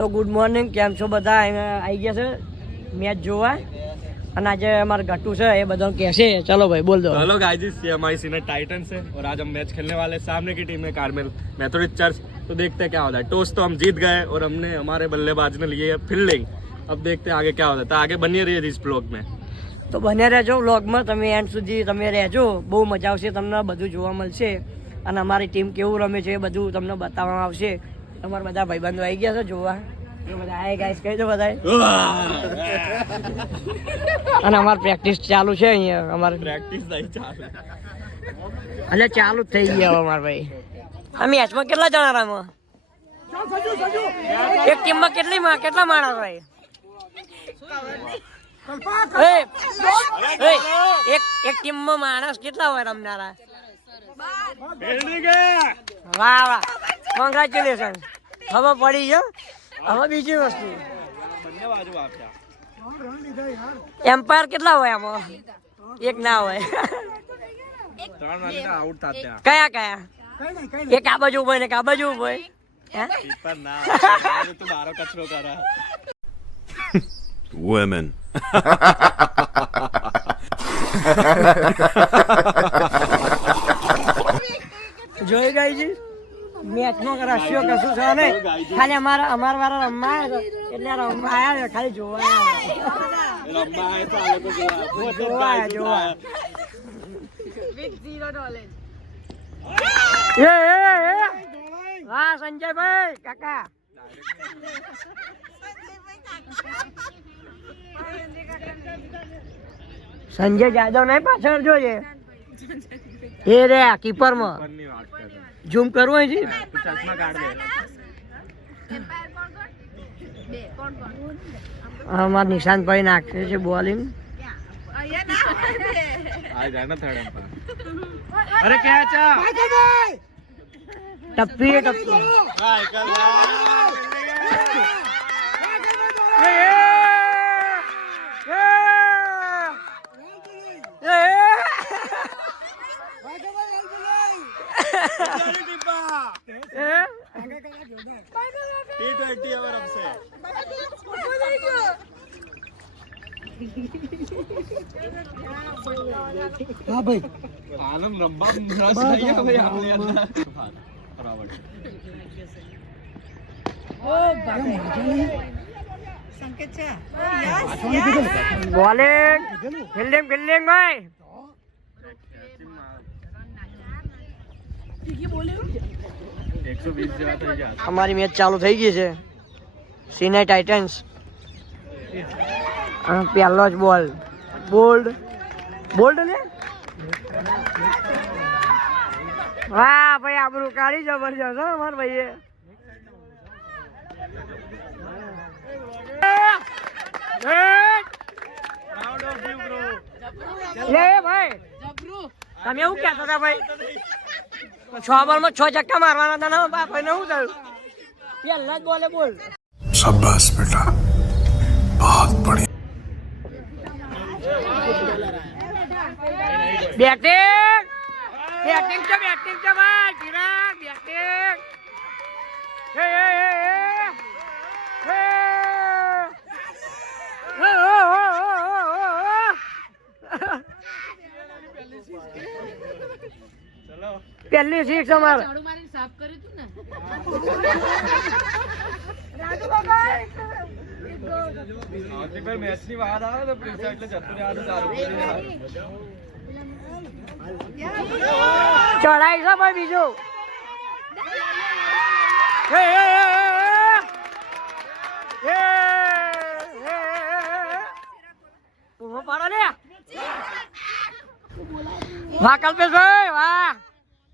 તો good morning, કેમ છો બધા? આવી ગયા છે મેચ જોવા અને આજે हमारे गट्टू से ये बदल कैसे चलो भाई बोल दो। हेलो गाइस, ये हमारी सीनियर टाइटंस है और आज हम मैच खेलने वाले हैं। सामने की टीम है कार्मेल मेथोडिस्ट चर्च। तो देखते हैं क्या होता है। टॉस तो हम जीत गए और हमने हमारे बल्लेबाज ने लिए फील्डिंग। अब देखते हैं आगे क्या होता है। तो आगे बनी रहिए इस ब्लॉग में। તો બન્યા રહેજો વ્લોગમાં, તમે એન્ડ સુધી તમે રહેજો, બહુ મજા આવશે, તમને બધું જોવા મળશે અને અમારી ટીમ કેવું રમે છે એ બધું તમને બતાવવામાં આવશે। તમારા બધા ભાઈબંધો આવી ગયા છે જોવા, એ બધા હાય ગાઈસ કહી દો બધાય। અને અમારી પ્રેક્ટિસ ચાલુ છે અહીંયા, અમારી પ્રેક્ટિસ નહીં ચાલે એટલે ચાલુ જ થઈ ગઈ હવે અમાર ભાઈ। આ મેચમાં કેટલા જણા રમે? એક ટીમમાં કેટલા માણસ હોય? એક ટીમમાં માણસ કેટલા હોય રમનારા? વાહ વાહ, કોંગ્રેચ્યુલેશન। હવે પડી ગયો। હવે બીજી વસ્તુ, એમ્પાયર કેટલા હોય આમાં? એક ના હોય। કયા કયા? એક આ બાજુ હોય ને એક આ બાજુ હોય। Women. જોઈ ગઈ છે મેચમાં રસ્યો કશું છે ને, ખાલી અમારા વાળા રમવા આવ્યા એટલે રમવા આવ્યા, ખાલી જોવા વાહ સંજયભાઈ કાકા। સંજય જાદવ નહીં પાછળ જોઈએ એ રે કીપર માં ઝૂમ કરવું હોય છે। અમાર નિશાંત ભાઈ નાખે છે બોલિંગ। अरे क्या चा टप्पी टप्पी T20 ओवर अब से हाँ भाई आनंद रंबा रस नहीं है भाई आपने अंदर बराबर ओ बॉलिंग फील्डिंग भाई। हमारी मैच चालू થઈ ગઈ છે સીનિયર ટાઇટન્સ। પહેલો જ બોલ્ડ ને વાહ ભાઈ, આબરૂ કાઢી જબરજસ્ત હો અમાર ભાઈએ। લે ભાઈ તમે એવું કહેતા હતા ભાઈ 6 બોલમાં 6 છક્કા મારવાના હતા ને ભાઈ ને શું થયું? પહેલા જ બોલે બોલ। शाबाश बेटा, बहुत बढ़िया। बैटिंग છે ભાઈ ચિરાગ, બેટિંગ પહેલી સિક્સ અમારે। मैच ની વાત આવે તો પ્રિન્સ એટલે જતું રહેવાનું સારું। ચડાઈ છે ભાઈ બીજું। ઊભો પાડો ને વાહ કલ્પેશભાઈ વાહ।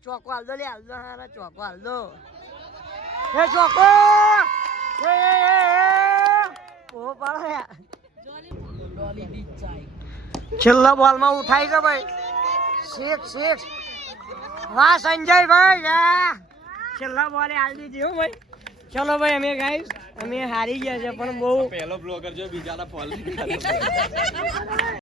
ચોકો હાલ દો લે, હાલ દો હારા ચોકો હાલ દો। એ ચોકો ઊભો પાડો ને। છેલ્લા બોલમાં ઉઠાઈ છે ભાઈ સિક્સ। વાહ સંજયભાઈ વાહ, છેલ્લા બોલે હાલ દીધી હો ભાઈ। ચલો ભાઈ અમે ગાઈસ અમે હારી ગયા છે પણ બહુ પહેલો બ્લોગર જો બીજાના ફોલ